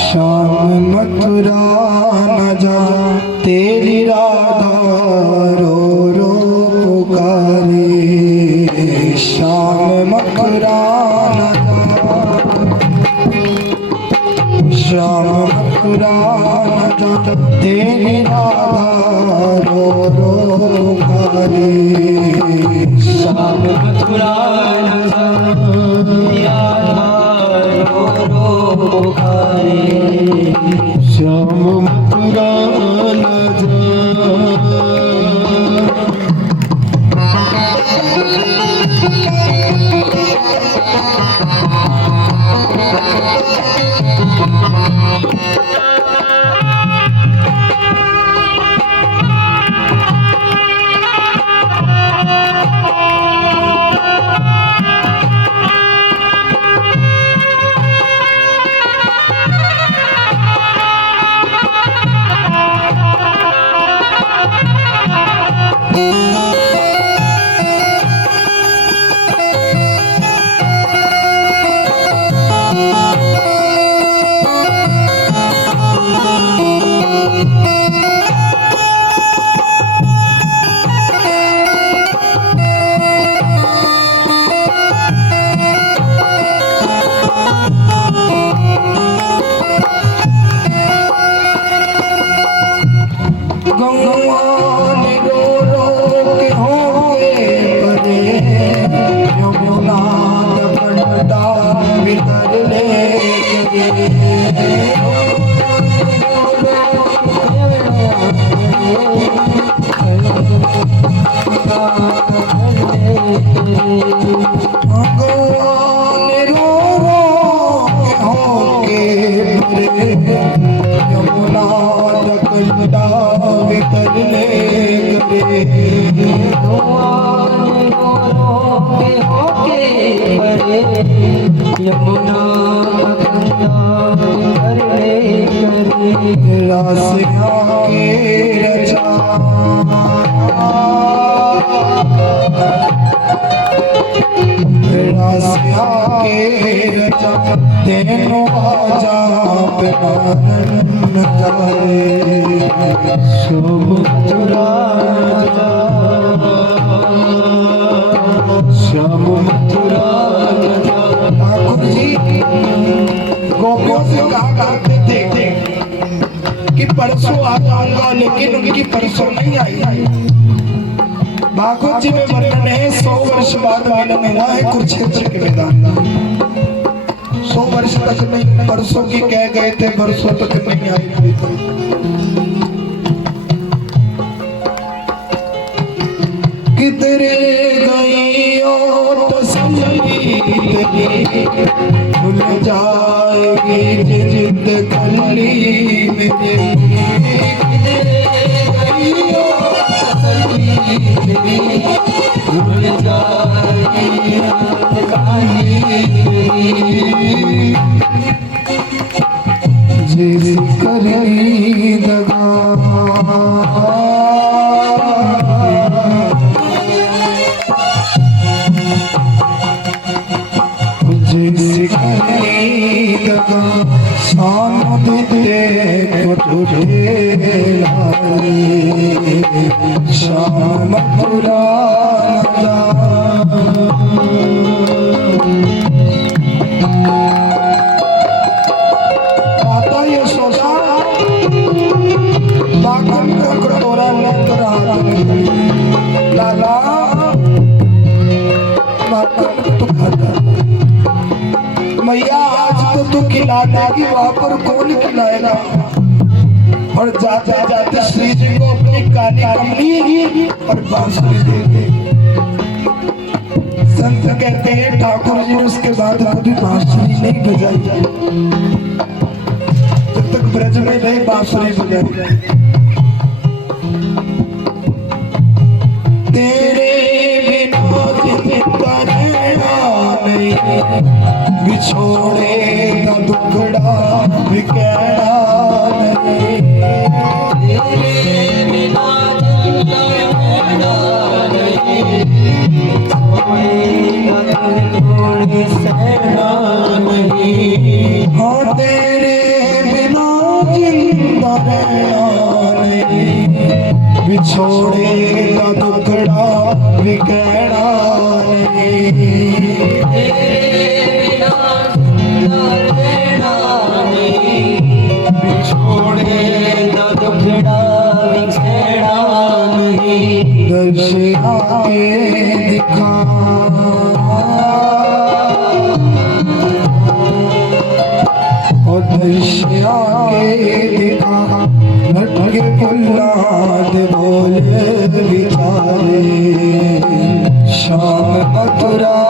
श्याम मथुरा न जा तेरी राधा रो रो पुकारे। श्याम मथुरा न जा, श्याम मथुरा न जा तेरी राधा रो रो पुकारे। श्याम मथुरा न जा श्याम मथुरा न जा। यमुना तेनो आजा श्याम मथुरा जा, श्याम मथुरा जा। ठाकुर जी गोपियों से कहा करते थे कि परसों आ जाऊंगा, लेकिन उनकी परसों नहीं आई। भागवत जी में वर्णन है 100 वर्ष बाद मिलन हुआ है कुरुक्षेत्र के मैदान में। 100 वर्ष तक नहीं, परसों की कह गए थे, परसों तक नहीं आई। किधरे गई ओ तसल्ली तेरी, भूल जाएगी जिद कली में तेरी। गई ओ तसल्ली तेरी, भूल जाएगी कली तेरी। जिद कली दगा श्याम मथुरा माता यशोदा माखन का कटोरा लेकर हाथ में, लाला माखन तो खाता मैया, आज तो तू खिला देगी, वहां पर कौन खिलाएगा। और जाते जाते श्री जी को अपनी काली कमली और बांसुरी दे दे। संत कहते हैं ठाकुर जी ने उसके बाद कभी बांसुरी नहीं बजाई, जब तक ब्रज में रहे बांसुरी बजाई। तेरे बिना जिंदा रहना नहीं, बिछोड़े का दुखड़ा भी कहना नहीं। तेरे बिना हाँ तेरे बिना जिंदा रहना नहीं, बिछोड़े का दुखड़ा बिगड़ा नहीं। दर्श आके दिखा, और दर्श आके दिखा, लटके फुल्लाद बोले बिचारे, शाम मथुरा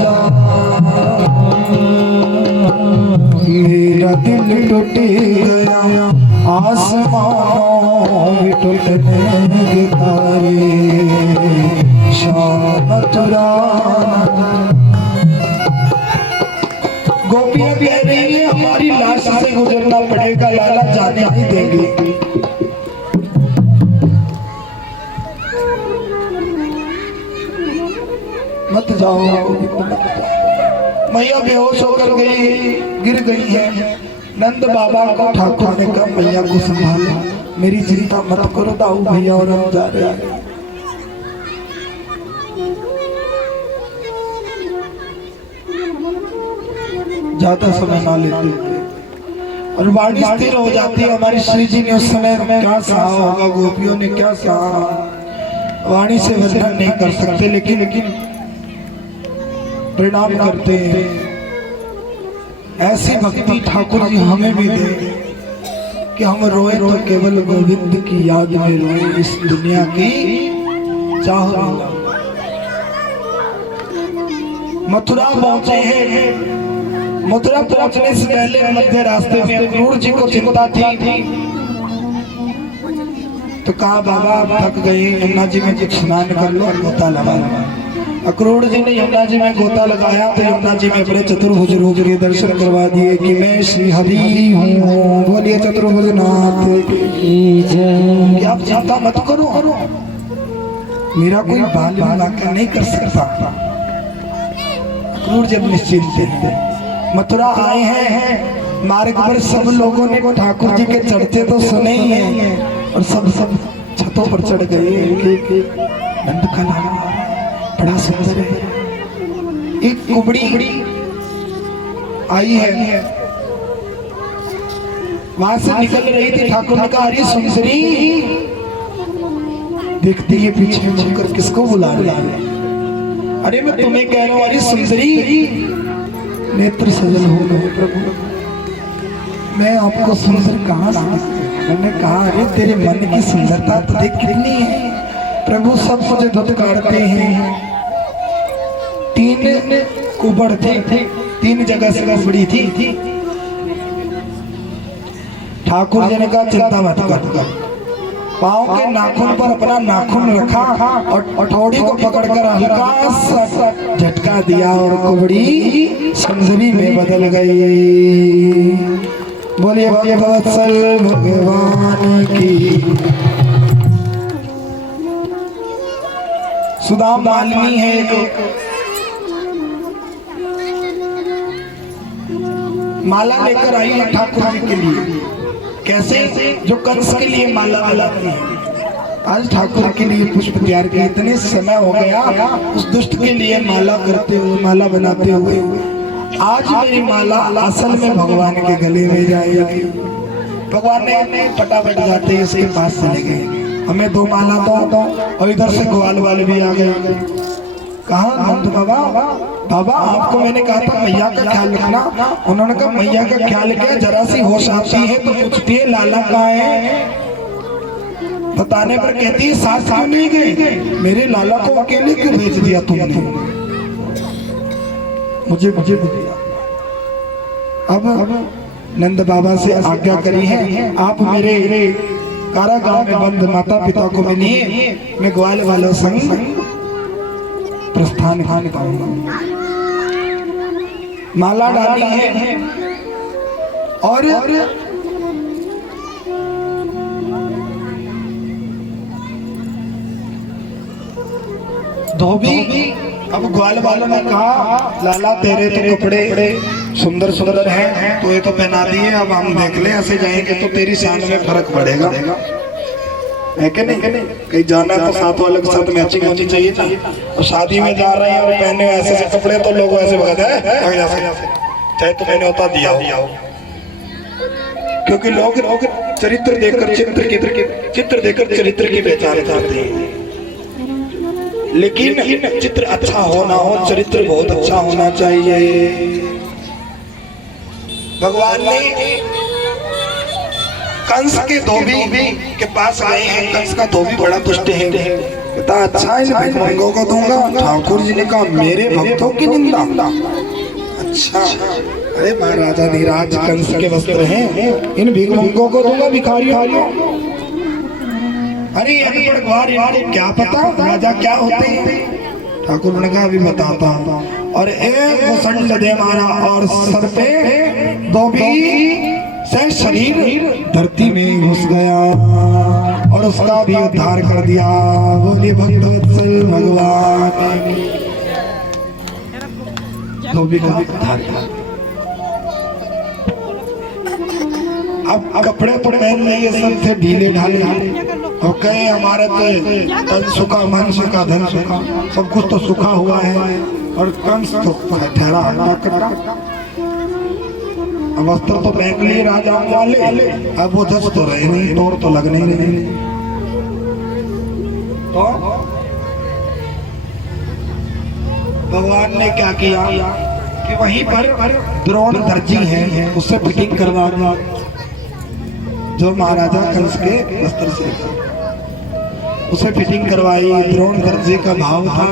जा। मेरा दिल टूट गया आसमानों टूटने के तारे, शाम मथुरा। गोपियां कह रही है हमारी लाश से गुजरना पड़ेगा, लाला जाने नहीं देंगे। मत जाओ, मैया बेहोश होकर गई, गिर गई है। नंद बाबा को ठाकुर ने कहा मैया को संभालो, मेरी चिंता मत करो, दाऊ भैया और हम जा रहे हैं। ज्यादा समय ना लेते और वाणी स्थिर हो जाती है। हमारी श्री जी ने उस समय क्या सहा होगा, गोपियों ने क्या सहा। वाणी से वर्णन नहीं कर सकते, लेकिन प्रणाम करते हैं। ऐसी भक्ति ठाकुर जी हमें भी दे कि हम रोए तो केवल गोविंद की याद में रोए, इस दुनिया की चाह। मथुरा पहुंचे हैं। मथुरा पहुंचने से पहले मध्य रास्ते में अक्रूर जी को चिंता थी, तो कहा बाबा आप थक गए, यमुना जी में कुछ स्नान कर लो और गोता लगा लो। अक्रूर जी ने यमुना जी में गोता लगाया तो यमुना जी में अपने चतुर्भुज रूप के दर्शन करवा दिए कि मैं श्री हरि हूँ। बोलिए चतुर्भुज नाथ की जय। आप चिंता मत करो, मेरा कोई बाल वाक्य नहीं कर सकता। अक्रूर जब निश्चिंत थे, मथुरा आए हैं, मार्ग पर सब लोगों ने ठाकुर जी के चढ़ते तो सुने ही हैं, और सब छतों पर चढ़ गए। नंद का लाला बड़ा सुंदर है। एक कुबड़ी आई है, वहां से निकल रही थी। ठाकुर ने कहा अरे सुंदरी, देखती है पीछे मुड़कर किसको बुला रही है। अरे मैं तुम्हें कह रहा हूं अरे सुंदरी। नेत्र सजल हो गए प्रभु, मैं आपको सुंदर कहाँ से? मैंने कहा अरे तेरे मन की सुंदरता तो देख कितनी है। प्रभु सब मुझे धुतकारते हैं। 3 कुबड़ थे, 3 जगह से कुबड़ी थी। ठाकुर जी ने कहा चिंता मत कर। पाँव के नाखून पर अपना नाखून रखा और हथौड़ी को पकड़कर हल्का सा झटका दिया और कुबड़ी सुंदरी में बदल गई। बोलिए वत्सल भगवान की। सुदाम मालिनी है एक, माला लेकर आई है ठाकुर जी के लिए। कैसे? जो कंस के लिए माला बनाती है, आज ठाकुर के लिए पुष्प तैयार किए। इतने समय हो गया उस दुष्ट के लिए माला करते हुए, माला बनाते हुए। आज मेरी माला असल में भगवान के गले में जाएगी। भगवान ने फटाफट जाते ही उसके पास चले गए, हमें 2 माला दो। और इधर से ग्वाल वाले भी आ गए। कहा नंद बाबा, बाबा आपको मैंने कहा था मैया का ख्याल रखना। उन्होंने कहा मैया का ख्याल क्या, जरा सी होश आती है तो पूछती है लाला कहाँ है। बताने पर कहती है साथ क्यों नहीं गए, मेरे लाला को अकेले क्यों भेज दिया तुमने। मुझे अब नंद बाबा से आज्ञा करी है, आप मेरे कारागार में बंद माता पिता को मिलिए, मैं ग्वाल वालों संग प्रस्थान खाने पाऊंगा। माला डाली है और धोबी। अब ग्वाल वालों ने कहा लाला तेरे तो कपड़े सुंदर सुंदर हैं, तो ये तो पहना दिए, अब हम देख ले ऐसे जाएंगे तो तेरी शान में फर्क पड़ेगा, है कि नहीं? कहीं जाना तो साथ वालों के साथ मैचिंग होनी चाहिए ना। और शादी में जा रहे हैं और पहने ऐसे ऐसे कपड़े तो लोग ऐसे भगत है, चाहे तो मैंने होता दिया हो, क्योंकि लोग चरित्र देखकर चित्र देखकर चरित्र की पहचान करते हैं। लेकिन चित्र अच्छा हो ना हो, चरित्र बहुत अच्छा होना चाहिए। भगवान ने कंस के धोबी के पास गए हैं। कंस का धोबी बड़ा दुष्ट है, कहता अच्छा इन भिखमंगों को दूंगा। ठाकुर जी ने कहा मेरे भक्तों की निंदा। अच्छा, अरे महाराजा धीराज कंस के वस्त्र हैं, इन भिखमंगों को दूंगा, भिखारियों। अरे अनपढ़ ग्वार, इनको क्या पता राजा क्या होते हैं? ठाकुर ने कहा अभी बताता हूँ। और एक घुसंड दे मारा और सर पे धोबी से शरीर धरती में घुस गया और उसका भी उद्धार कर दिया। बोलिए भगवत्सल भगवान, धोबी का उद्धार किया। अब कपड़े तो पहन लिए सब थे ढीले ढाले, और कहे हमारे तो तन सुखा मन सुखा धन सुखा, सब कुछ तो सुखा हुआ है, और कंस तो ठहरा हड्डा कट्टा। वस्त्र तो पहन लिए राजा वाले, अब वो जज तो रहे नहीं, तोड़ तो लगने ही नहीं। तो भगवान ने क्या किया कि वहीं पर द्रोण दर्जी है, उससे फिटिंग करवा जो महाराजा कंस के वस्त्र से, उसे फिटिंग करवाई। द्रोण दर्जी का भाव था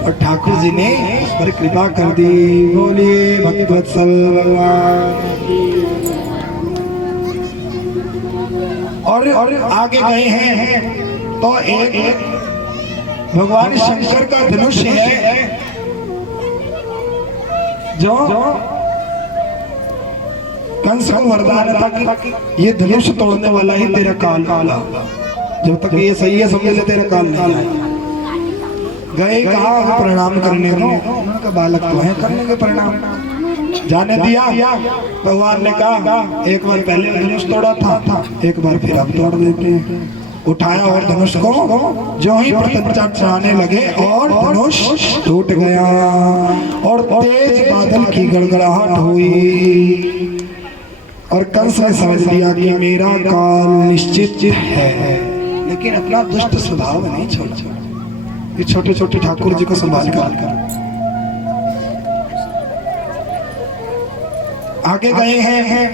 और ठाकुर जी ने उस पर कृपा कर दी। बोलिए भगवत्सल भगवान। और आगे गए हैं तो एक भगवान शंकर का धनुष है जो कंस को वरदान था कि ये धनुष तोड़ने वाला ही तेरा काल आला, जब तक ये सही है समझ ले तेरा काल नहीं आएगा। गए कहा प्रणाम करने को, उनका बालक तो है कर लेंगे प्रणाम, जाने दिया। भगवान ने कहा एक बार पहले धनुष तोड़ा था, एक बार फिर अब तोड़ देते हैं। उठाया और धनुष को जो ही प्रत्यंचा चढ़ाने लगे और धनुष टूट गया और तेज बादल की गड़गड़ाहट हुई और कंस ने समझ लिया कि मेरा काल निश्चित है, लेकिन अपना दुष्ट स्वभाव नहीं छोड़ा। ये छोटे छोटे ठाकुर जी को संभाल कर आगे गए हैं।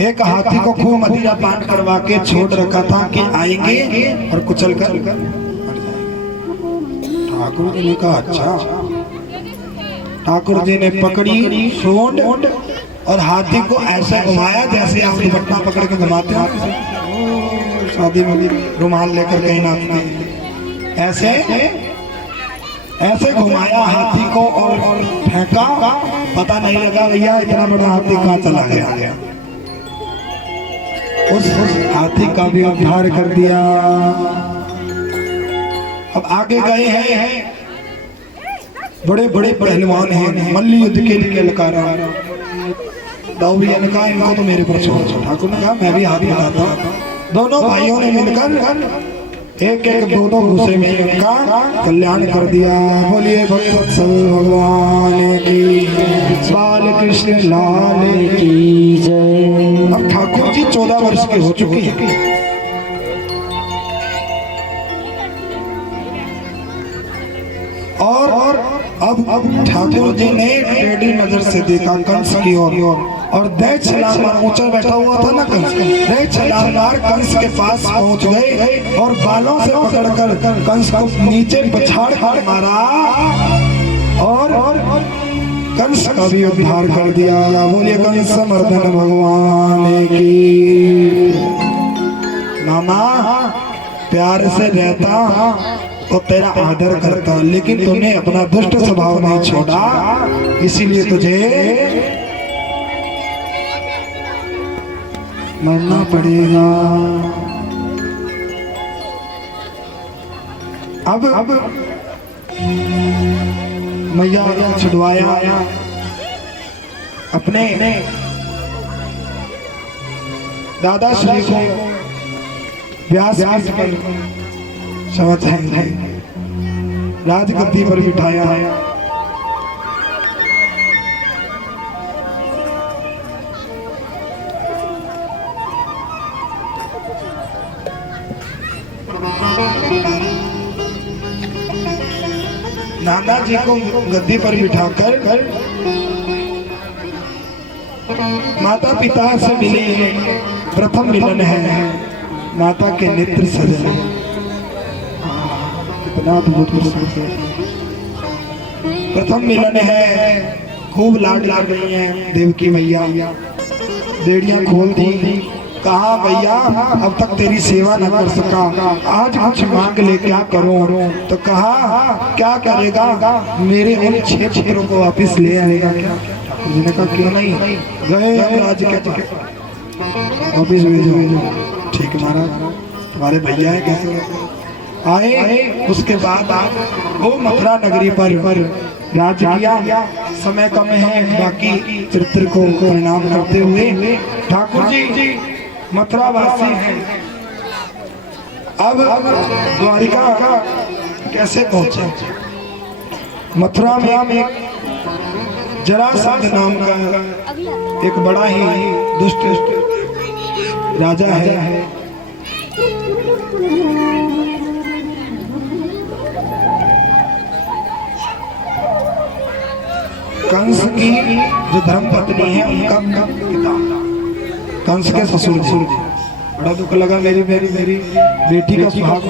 एक हाथी को खूब मदिरा पान करवा के छोड़ रखा था कि आएंगे और कुचल कर मर जाएंगे। ठाकुर जी ने कहा अच्छा। ठाकुर जी ने पकड़ी सूंड और हाथी को ऐसे घुमाया जैसे आप दुपट्टा पकड़ के घुमाते हैं, शादी में रुमाल लेकर कहीं नाचते, ऐसे घुमाया हाथी को और फेंका। पता नहीं लगा भैया इतना बड़ा हाथी कहाँ चला गया। उस हाथी का भी उद्धार कर दिया। अब आगे गए हैं, बड़े बड़े पहलवान हैं, मल्ल युद्ध के लिए लकारा। दाऊदिया ने कहा इनको तो मेरे पर छोड़। ठाकुर ने कहा मैं भी हाथ उठाता। दोनों भाइयों ने मिलकर एक एक दो घुसे में इनका कल्याण कर दिया। बोलिए भगवत्सल भगवान की, बाल कृष्ण लाल की जय। अब ठाकुर जी 14 वर्ष के हो चुके हैं और अब ठाकुर जी ने टेढ़ी नजर से देखा कंस की ओर और दे छलांग मार, ऊंचा बैठा हुआ था ना कंस, दे छलांग मार कंस के पास पहुंच गए और बालों से पकड़कर कंस को नीचे पछाड़ कर मारा और कंस का भी उद्धार कर दिया। बोलिए कंस मर्दन भगवान की। मामा प्यार से रहता तो तेरा आदर करता, लेकिन तूने अपना दुष्ट स्वभाव नहीं छोड़ा, इसीलिए तुझे मरना पड़ेगा। अब मैया छुड़वाया अपने दादा श्री को व्यास पर समझ है राजगद्दी पर बिठाया है। नाना जी को गद्दी पर बिठाकर माता पिता से मिले, प्रथम मिलन है माता के नेत्र सजन। कितना अद्भुत प्रथम मिलन है। खूब लाड लाड रही है देवकी मैया, बेड़ियां खोल दी। कहा भैया अब तक तेरी सेवा न कर सका, आज कुछ मांग ले क्या करूं? तो कहा क्या करेगा? मेरे उन 6 पुत्रों को वापिस ले आएगा क्या? जिन्हें कहा क्यों नहीं, गए राज के वापिस भेजो। ठीक है महाराज, तुम्हारे भैया है कैसे आए। उसके बाद वो मथुरा नगरी पर राज किया। समय कम है, बाकी चरित्र को प्रणाम करते हुए ठाकुर जी मथुरा वासी हैं। अब द्वारिका कैसे पहुंचे? मथुरा में जरासंध नाम का एक बड़ा ही दुष्ट राजा है। कंस की जो धर्म पत्नी है उनका पिता, कंस के ससुर जी। बड़ा दुख लगा, मेरी बेटी का सुहाग